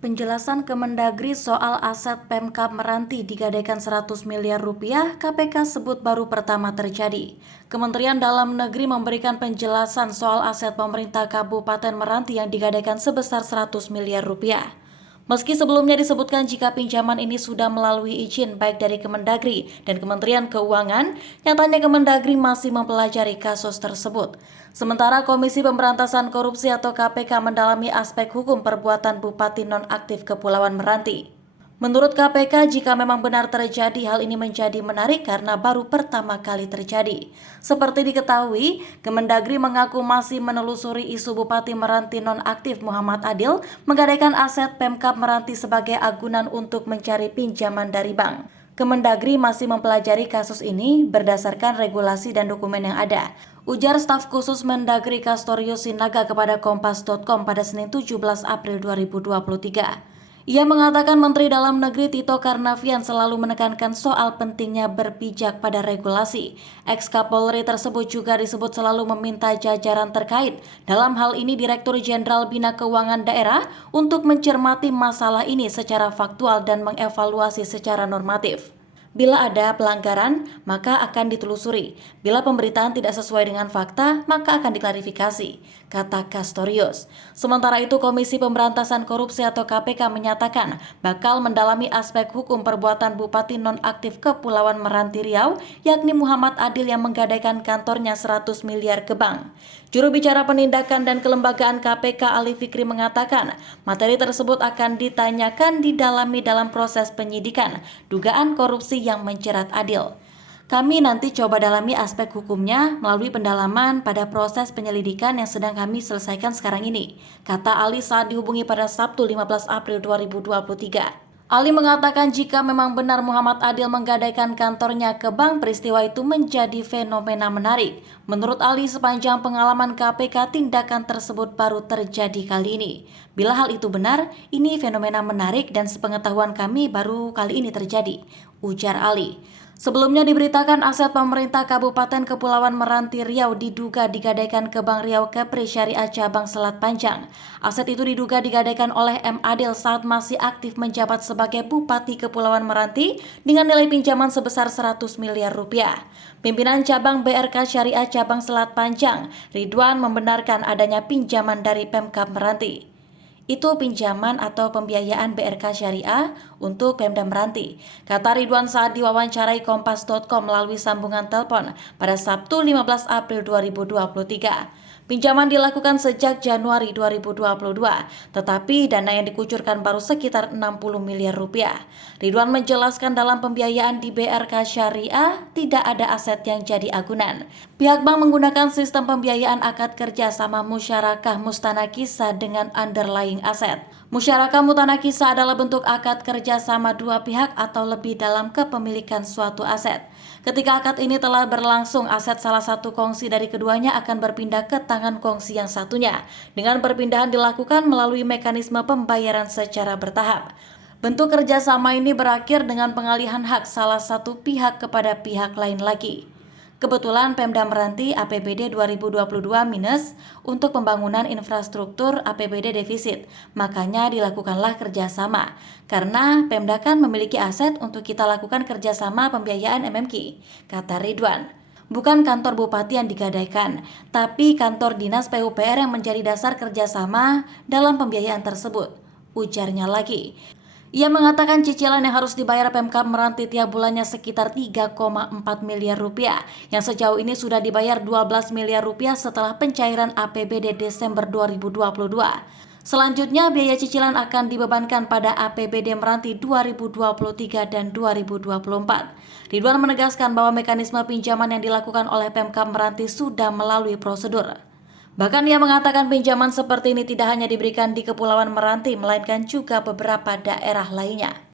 Penjelasan Kemendagri soal aset Pemkab Meranti digadaikan 100 miliar rupiah, KPK sebut baru pertama terjadi. Kementerian Dalam Negeri memberikan penjelasan soal aset pemerintah Kabupaten Meranti yang digadaikan sebesar 100 miliar rupiah. Meski sebelumnya disebutkan jika pinjaman ini sudah melalui izin baik dari Kemendagri dan Kementerian Keuangan, nyatanya Kemendagri masih mempelajari kasus tersebut. Sementara Komisi Pemberantasan Korupsi atau KPK mendalami aspek hukum perbuatan Bupati nonaktif Kepulauan Meranti. Menurut KPK, jika memang benar terjadi, hal ini menjadi menarik karena baru pertama kali terjadi. Seperti diketahui, Kemendagri mengaku masih menelusuri isu Bupati Meranti nonaktif Muhammad Adil menggadaikan aset Pemkab Meranti sebagai agunan untuk mencari pinjaman dari bank. Kemendagri masih mempelajari kasus ini berdasarkan regulasi dan dokumen yang ada. Ujar staf khusus Mendagri Castorius Sinaga kepada Kompas.com pada Senin 17 April 2023. Ia mengatakan Menteri Dalam Negeri Tito Karnavian selalu menekankan soal pentingnya berpijak pada regulasi. Ex-Kapolri tersebut juga disebut selalu meminta jajaran terkait, dalam hal ini Direktur Jenderal Bina Keuangan Daerah, untuk mencermati masalah ini secara faktual dan mengevaluasi secara normatif. Bila ada pelanggaran, maka akan ditelusuri. Bila pemberitaan tidak sesuai dengan fakta, maka akan diklarifikasi, kata Castorius. Sementara itu, Komisi Pemberantasan Korupsi atau KPK menyatakan bakal mendalami aspek hukum perbuatan Bupati nonaktif Kepulauan Meranti Riau, yakni Muhammad Adil yang menggadaikan kantornya 100 miliar ke bank. Juru bicara penindakan dan kelembagaan KPK Ali Fikri mengatakan, materi tersebut akan ditanyakan didalami dalam proses penyidikan, dugaan korupsi yang menjerat Adil. Kami nanti coba dalami aspek hukumnya melalui pendalaman pada proses penyelidikan yang sedang kami selesaikan sekarang ini, kata Ali saat dihubungi pada Sabtu 15 April 2023. Ali mengatakan jika memang benar Muhammad Adil menggadaikan kantornya ke bank, peristiwa itu menjadi fenomena menarik. Menurut Ali, sepanjang pengalaman KPK, tindakan tersebut baru terjadi kali ini. Bila hal itu benar, ini fenomena menarik dan sepengetahuan kami baru kali ini terjadi, ujar Ali. Sebelumnya diberitakan aset pemerintah Kabupaten Kepulauan Meranti Riau diduga digadaikan ke Bank Riau Kepri Syariah Cabang Selat Panjang. Aset itu diduga digadaikan oleh M. Adil saat masih aktif menjabat sebagai Bupati Kepulauan Meranti dengan nilai pinjaman sebesar 100 miliar rupiah. Pimpinan cabang BRK Syariah Cabang Selat Panjang, Ridwan, membenarkan adanya pinjaman dari Pemkab Meranti. Itu pinjaman atau pembiayaan BRK Syariah untuk Pemda Meranti, kata Ridwan saat diwawancarai Kompas.com melalui sambungan telepon pada Sabtu 15 April 2023. Pinjaman dilakukan sejak Januari 2022, tetapi dana yang dikucurkan baru sekitar 60 miliar rupiah. Ridwan menjelaskan dalam pembiayaan di BRK Syariah tidak ada aset yang jadi agunan. Pihak bank menggunakan sistem pembiayaan akad kerja sama musyarakah mustanakisah dengan underlying aset. Musyarakah mutanakisah adalah bentuk akad kerja sama dua pihak atau lebih dalam kepemilikan suatu aset. Ketika akad ini telah berlangsung, aset salah satu kongsi dari keduanya akan berpindah ke tangan kongsi yang satunya. Dengan perpindahan dilakukan melalui mekanisme pembayaran secara bertahap. Bentuk kerjasama ini berakhir dengan pengalihan hak salah satu pihak kepada pihak lain lagi. Kebetulan Pemda Meranti APBD 2022 minus untuk pembangunan infrastruktur APBD defisit, makanya dilakukanlah kerjasama. Karena Pemda kan memiliki aset untuk kita lakukan kerjasama pembiayaan MMQ, kata Ridwan. Bukan kantor bupati yang digadaikan, tapi kantor dinas PUPR yang menjadi dasar kerjasama dalam pembiayaan tersebut, ujarnya lagi. Ia mengatakan cicilan yang harus dibayar Pemkab Meranti tiap bulannya sekitar 3,4 miliar rupiah, yang sejauh ini sudah dibayar 12 miliar rupiah setelah pencairan APBD Desember 2022. Selanjutnya, biaya cicilan akan dibebankan pada APBD Meranti 2023 dan 2024. Ridwan menegaskan bahwa mekanisme pinjaman yang dilakukan oleh Pemkab Meranti sudah melalui prosedur. Bahkan ia mengatakan pinjaman seperti ini tidak hanya diberikan di Kepulauan Meranti, melainkan juga beberapa daerah lainnya.